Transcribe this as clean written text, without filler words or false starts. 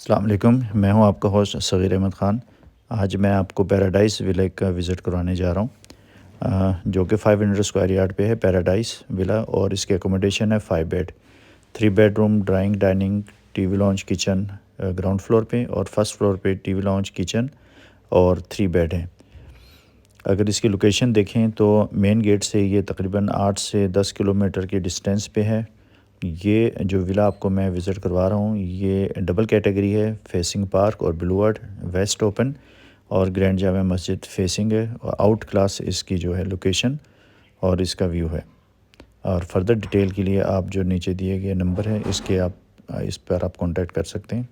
अस्सलाम वालेकुम, मैं हूं आपका होस्ट सग़ीर अहमद ख़ान। आज मैं आपको पैराडाइज़ विला का विज़िट करवाने जा रहा हूं, जो कि 500 स्क्वायर यार्ड पे है पैराडाइज़ विला। और इसकी एकोमोडेशन है 5 बेड, 3 bedroom, drawing, dining, TV launch, kitchen ground floor पे, और फर्स्ट फ्लोर पे टीवी लॉन्च, किचन और 3 बेड हैं। अगर इसकी लोकेशन देखें तो मेन गेट से ये तकरीबन 8 से 10 किलोमीटर के डिस्टेंस पे है। ये जो विला आपको मैं विज़िट करवा रहा हूँ, ये डबल कैटेगरी है, फेसिंग पार्क और ब्लूवर्ड वेस्ट ओपन और ग्रैंड जामा मस्जिद फेसिंग है। और आउट क्लास इसकी जो है लोकेशन और इसका व्यू है। और फर्दर डिटेल के लिए आप जो नीचे दिए गए नंबर है इस पर आप कांटेक्ट कर सकते हैं।